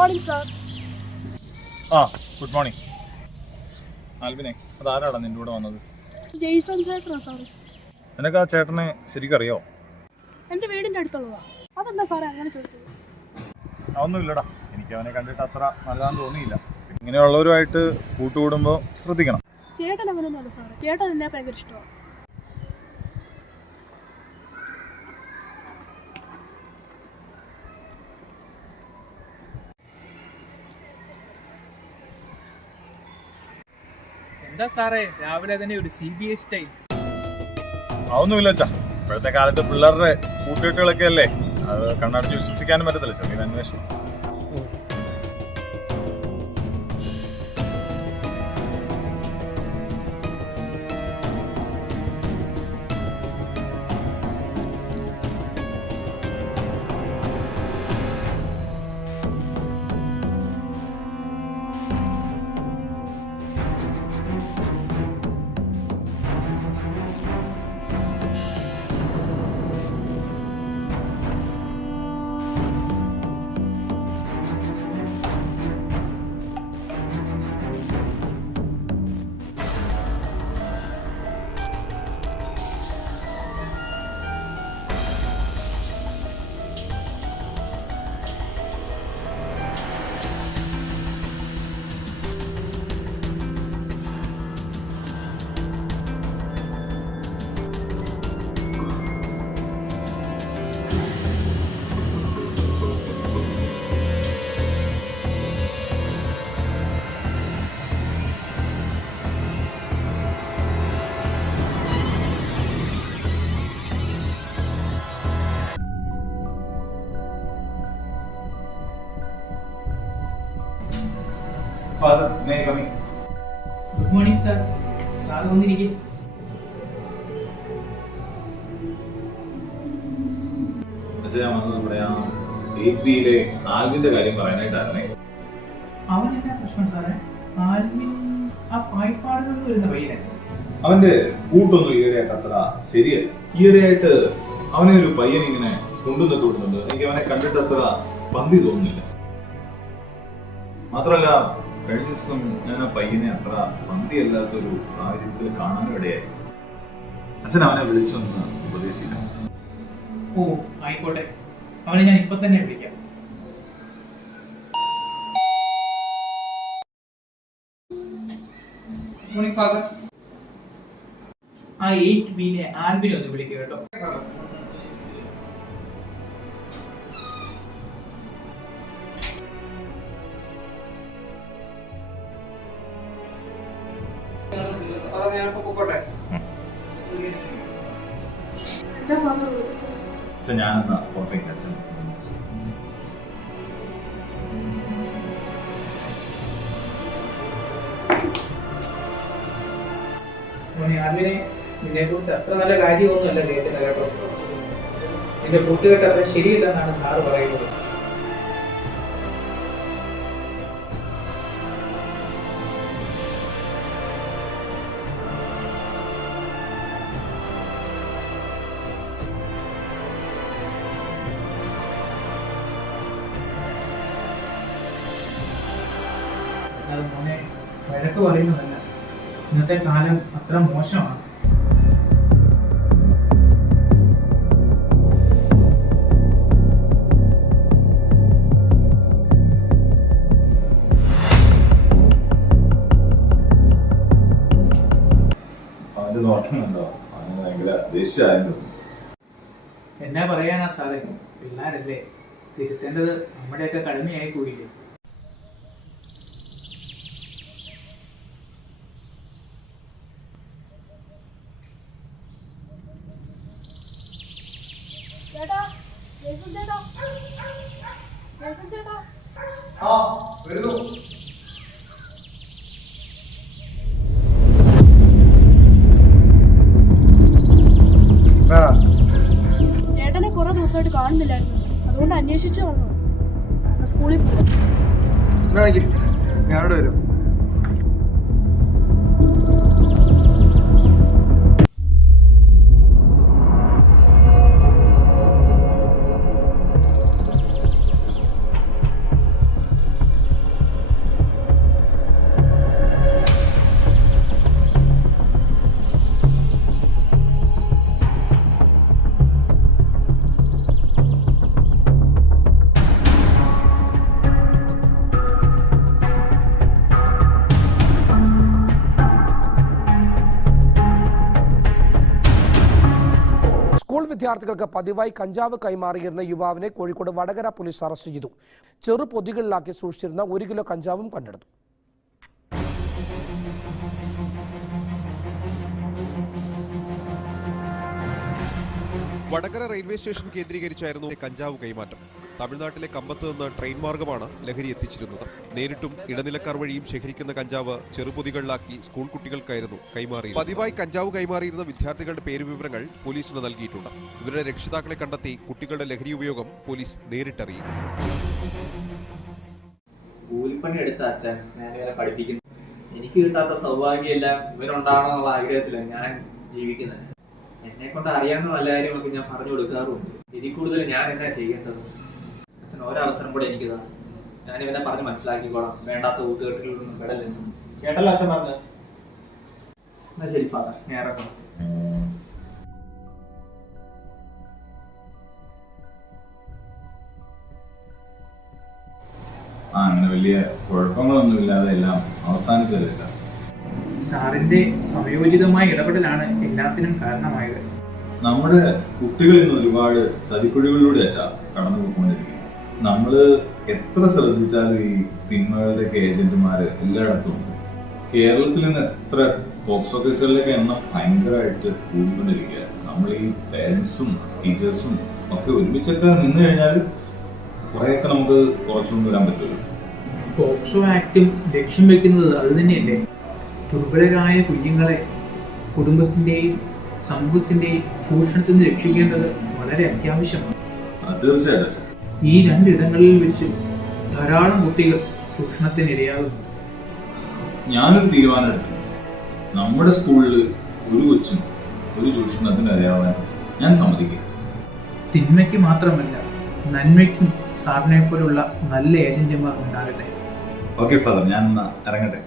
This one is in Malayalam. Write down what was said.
Morning sir. Good morning. ആൽബിനെ, അതാരാടാ നിന്റെ കൂടെ വന്നത്? ജെയ്സൺ ചേട്ടനാ സാർ. നിനക്ക് ആ ചേട്ടനെ ശരിക്കും അറിയോ? എൻ്റെ വീടിൻ്റെ അടുത്തുള്ളതാ. അതെന്താ സാറേ അങ്ങനെ ചോദിച്ചത്? അതൊന്നുമില്ലടാ, എനിക്ക് അവനെ കണ്ടിട്ട് അത്ര നല്ലതാന്ന് തോന്നിയില്ല. ഇങ്ങനെയുള്ളവരുമായിട്ട് കൂട്ടുകൂടുമ്പോൾ ശ്രദ്ധിക്കണം. ചേട്ടൻ അങ്ങനെയൊന്നുമല്ല സാറേ, ചേട്ടൻ എന്നെ ഭയങ്കര ഇഷ്ടമാണ്. എന്താ സാറേ രാവിലെ തന്നെ ഒരു CBI സ്റ്റൈൽ? അതൊന്നുമില്ല അച്ഛാ, ഇപ്പോഴത്തെ കാലത്ത് പിള്ളേരുടെ കൂട്ടുകെട്ടുകളൊക്കെ അല്ലേ, അത് കണ്ണടച്ച് വിശ്വസിക്കാനും പറ്റത്തില്ല. ചെറിയ അന്വേഷണം. Father, may I come in? Good morning sir. Sir വന്നിരിക്കും. ഞാൻ വന്നത് നമ്മുടെ ആ 8Bയിലെ ആൽവിന്റെ കാര്യം പറയാനായിട്ടായിരുന്നേ. അവൻ എന്നാ പ്രശ്നം സാറേ? ആൽവിൻ ആ പായ്പാടിൽ നിന്ന് വരുന്ന പയ്യനെ. അവന്റെ കൂട്ടൊന്നും ഈയിടെയായിട്ട് അത്ര ശരിയല്ല. ഈയിടെയായിട്ട് അവനെ ഒരു പയ്യൻ ഇങ്ങനെ കൊണ്ടുവന്നിട്ട് വിടുന്നുണ്ട്. എനിക്ക് അവനെ കണ്ടിട്ട് അത്ര പന്തി തോന്നുന്നില്ല. മാത്രമല്ല, കഴിഞ്ഞ ദിവസം ഞാൻ ആ പയ്യനെ അത്ര പന്തിയല്ലാത്തൊരു സാഹചര്യത്തിൽ കാണാനും ഇടയായി. അച്ഛൻ അവനെ വിളിച്ചൊന്ന് ഉപദേശിക്കണം. ഓ ആയിക്കോട്ടെ, അവനെ ഞാൻ ഇപ്പൊ തന്നെ വിളിക്കാം. Morning father. ആ 8Bയിലെ ആൽബിനെ ഒന്ന് വിളിക്കുക കേട്ടോ. അച്ഛൻ ഞാനെന്നാ പുറത്തേക്ക് അച്ഛൻ ആൽവിനെ നിന്നെ കുറിച്ച് അത്ര നല്ല കാര്യമൊന്നുമല്ല കേൾക്കുന്നത് കേട്ടോ. നിന്റെ കൂട്ടുകെട്ട് അത്ര ശരിയില്ലെന്നാണ് സാറ് പറയുന്നത്. അത് മോനെ വഴക്ക് പറയുന്നതല്ല, ഇന്നത്തെ കാലം അത്ര മോശമാണ്. അവന്റെ നോട്ടമുണ്ടോ? അവന് ഭയങ്കര ദേഷ്യമായിരുന്നു. എന്നാ പറയാനാ സാറേ, പിള്ളേരല്ലേ, തിരുത്തേണ്ടത് നമ്മുടെയൊക്കെ കടമയായി പോയില്ലേ. ചേട്ടനെ കുറെ ദിവസമായിട്ട് കാണുന്നില്ലായിരുന്നു, അതുകൊണ്ട് അന്വേഷിച്ചു വന്നു. സ്കൂളിൽ പോകാം. ഞാനോട് വരും. വിദ്യാർത്ഥികൾക്ക് പതിവായി കഞ്ചാവ് കൈമാറിയിരുന്ന യുവാവിനെ കോഴിക്കോട് വടകര പോലീസ് അറസ്റ്റ് ചെയ്തു. ചെറു പൊതികളിലാക്കി സൂക്ഷിച്ചിരുന്ന 1 കിലോ കഞ്ചാവും കണ്ടെടുത്തു. വടകര റെയിൽവേ സ്റ്റേഷൻ കേന്ദ്രീകരിച്ചായിരുന്നു കഞ്ചാവ് കൈമാറ്റം. തമിഴ്നാട്ടിലെ കമ്പത്ത് നിന്ന് ട്രെയിൻ മാർഗമാണ് ലഹരി എത്തിച്ചിരുന്നത്. നേരിട്ടും ഇടനിലക്കാർ വഴിയും ശേഖരിക്കുന്ന കഞ്ചാവ് ചെറുപൊതികളിലാക്കി സ്കൂൾ കുട്ടികൾക്കായിരുന്നു കൈമാറി. പതിവായി കഞ്ചാവ് കൈമാറിയിരുന്ന വിദ്യാർത്ഥികളുടെ പേരുവിവരങ്ങൾ പോലീസിന് നൽകിയിട്ടുണ്ട്. ഇവരുടെ രക്ഷിതാക്കളെ കണ്ടെത്തി കുട്ടികളുടെ ലഹരി ഉപയോഗം പോലീസ് നേരിട്ടറിയും. കൂലിപ്പണി എടുത്ത അച്ഛൻ ഞാനിവനെ പഠിപ്പിക്കുന്നു. എനിക്ക് കിട്ടാത്ത സൗഭാഗ്യമെല്ലാം ഇവനുണ്ടാവണമെന്നുള്ള ആഗ്രഹത്തിലാണ് ഞാൻ ജീവിക്കുന്നത്. എന്നെ കൊണ്ട് അറിയാവുന്ന നല്ല കാര്യങ്ങളൊക്കെ ഞാൻ പറഞ്ഞു കൊടുക്കാറുണ്ട്. ഇതിൽ കൂടുതൽ ഞാൻ എന്നാ ചെയ്യേണ്ടത്? അച്ഛൻ ഒരവസരം കൂടെ എനിക്കിതാ. ഞാനിവനെ പറഞ്ഞ് മനസ്സിലാക്കിക്കോളാം. വേണ്ടാത്ത കൂട്ടുകെട്ടുകളിലൊന്നും പെടലെന്നും കേട്ടല്ലോ അച്ഛൻ പറഞ്ഞത്. എന്നാ ശരി ഫാദർ, ഞാൻ ഇറങ്ങണം. അങ്ങനെ വലിയ കുഴപ്പങ്ങളൊന്നും ഇല്ലാതെ എല്ലാം അവസാനിച്ചത്. സാറിന്റെ സമയോചിതമായ ഇടപെടലാണ് എല്ലാത്തിനും കാരണമായത്. നമ്മുടെ കുട്ടികളിൽ നിന്ന് ഒരുപാട് ചതിക്കുഴികളിലൂടെ കടന്നു പോയിക്കൊണ്ടിരിക്കും. നമ്മള് എത്ര ശ്രദ്ധിച്ചാലും ഈ തിന്മകളുടെ ഏജന്റുമാര് എല്ലായിടത്തും ഉണ്ട്. കേരളത്തിൽ നിന്ന് എത്ര പോക്സോ കേസുകളിലൊക്കെ എണ്ണം ഭയങ്കരമായിട്ട് കൂടിക്കൊണ്ടിരിക്കുക. നമ്മൾ ഈ പേരൻസും ടീച്ചേഴ്സും ഒക്കെ ഒരുമിച്ചൊക്കെ നിന്ന് കഴിഞ്ഞാൽ കുറെയൊക്കെ നമുക്ക് കുറച്ചുകൊണ്ട് വരാൻ പറ്റുമല്ലോ. പോക്സോ ആക്ടും ലക്ഷ്യം വെക്കുന്നത് അത് തന്നെയല്ലേ? ദുർബലരായ കുഞ്ഞുങ്ങളെ കുടുംബത്തിന്റെയും സമൂഹത്തിന്റെയും ചൂഷണത്തിൽ നിന്ന് രക്ഷിക്കേണ്ടത് വളരെ അത്യാവശ്യമാണ്. തീർച്ചയായിട്ടും ഈ 2 ഇടങ്ങളിൽ വെച്ച് ധാരാളം കുട്ടികൾ ചൂഷണത്തിനിരയാകുന്നു. ഞാനൊരു തീരുമാനം എടുത്തു. നമ്മുടെ സ്കൂളിൽ ഒരു കൊച്ചും ഒരു ചൂഷണത്തിന് ഇരയാവാൻ ഞാൻ സമ്മതിക്കും. തിന്മയ്ക്ക് മാത്രമല്ല നന്മയ്ക്കും സാറിനെ പോലുള്ള നല്ല ഏജന്റുമാർ ഉണ്ടാകട്ടെ. ഓക്കെ ഫാദർ, ഞാൻ ഇറങ്ങട്ടെ.